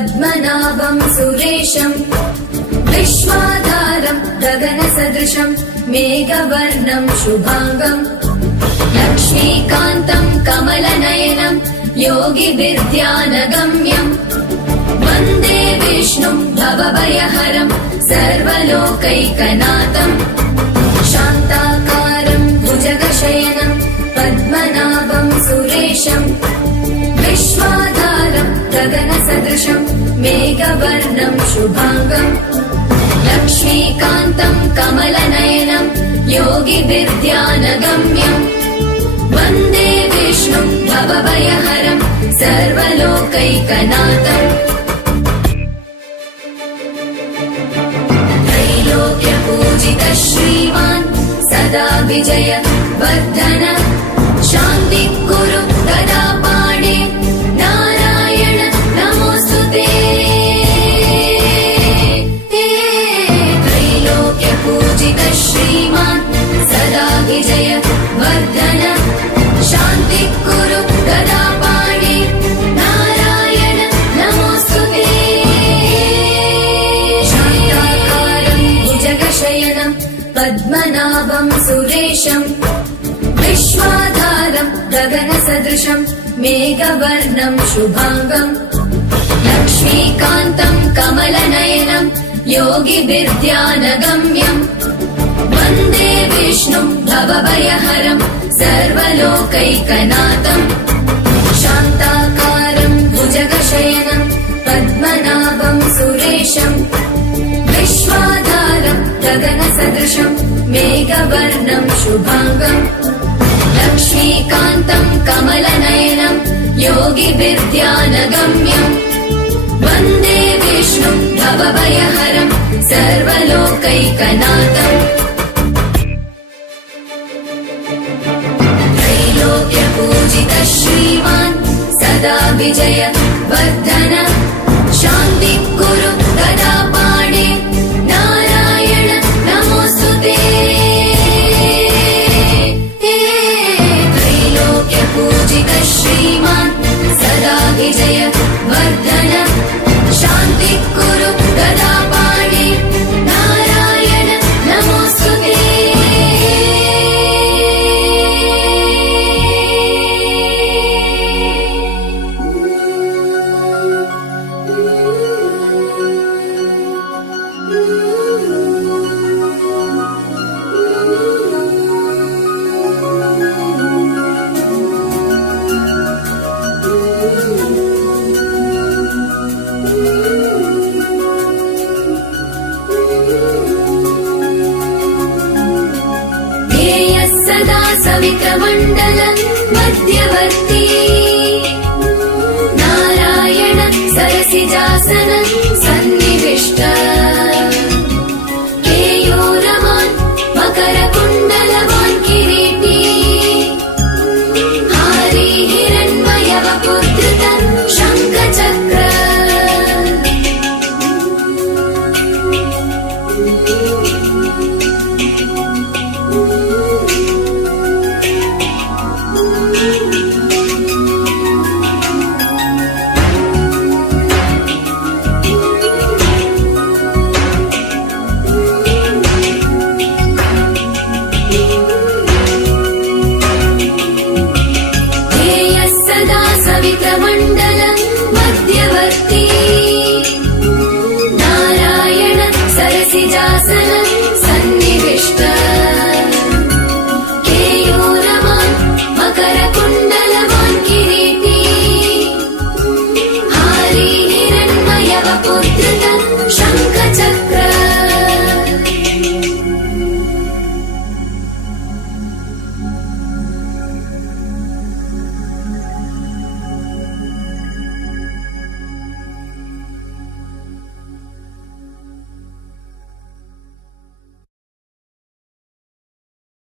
पद्मनाभं सुरेशं विश्वाधारं गगनसदृशं मेघवर्णं शुभांगं लक्ष्मीकान्तं कमलनयनं योगिविद्यानगम्यं वन्दे विष्णुं भवभयहरं सर्वलोकैकनाथं शान्ताकारं भुजगशयनं पद्मनाभं सुरेशं विश्वाधारं गगनसदृशं मेघवर्णं शुभांगं लक्ष्मीकान्तं कमलनयनं योगिविद्यानगम्यं वन्दे विष्णुं भवभयहरं सर्वलोकैकनाथं त्रैलोक्यपूजित श्रीमान् सदा विजय वर्धन शान्तिः गदा पाणे नारायण नमोऽस्तुते त्रैलोक्यपूजित श्रीमान् सदा विजय वर्धन शान्तिः गदा पाणे नारायण नमोऽस्तुते शान्ताकारं भुजगशयनं पद्मनाभं सुरेशं विश्वाधारं गगनसदृशं मेघवर्णं शुभांगं लक्ष्मीकान्तं कमलनयनं योगिविद्यानगम्यं वन्दे विष्णुं भवभयहरं सर्वलोकैकनाथं शान्ताकारं भुजगशयनं पद्मनाभं सुरेशं विश्वाधारं गगनसदृशं मेघवर्णं शुभांगं लक्ष्मीकान्तं कमलनयनं योगिविद्यानगम्यं वन्दे विष्णुं भवभयहरं सर्वलोकैकनाथं त्रैलोक्यपूजित श्रीमान् सदा विजय वर्धन शान्तिः गदा पाणे नारायण नमोऽस्तुते त्रैलोक्यपूजित श्रीमान् सदा विजय वर्धन शान्तिः गदा पाणे नारायण नमोऽस्तुते सवित्रमण्डलं मध्ये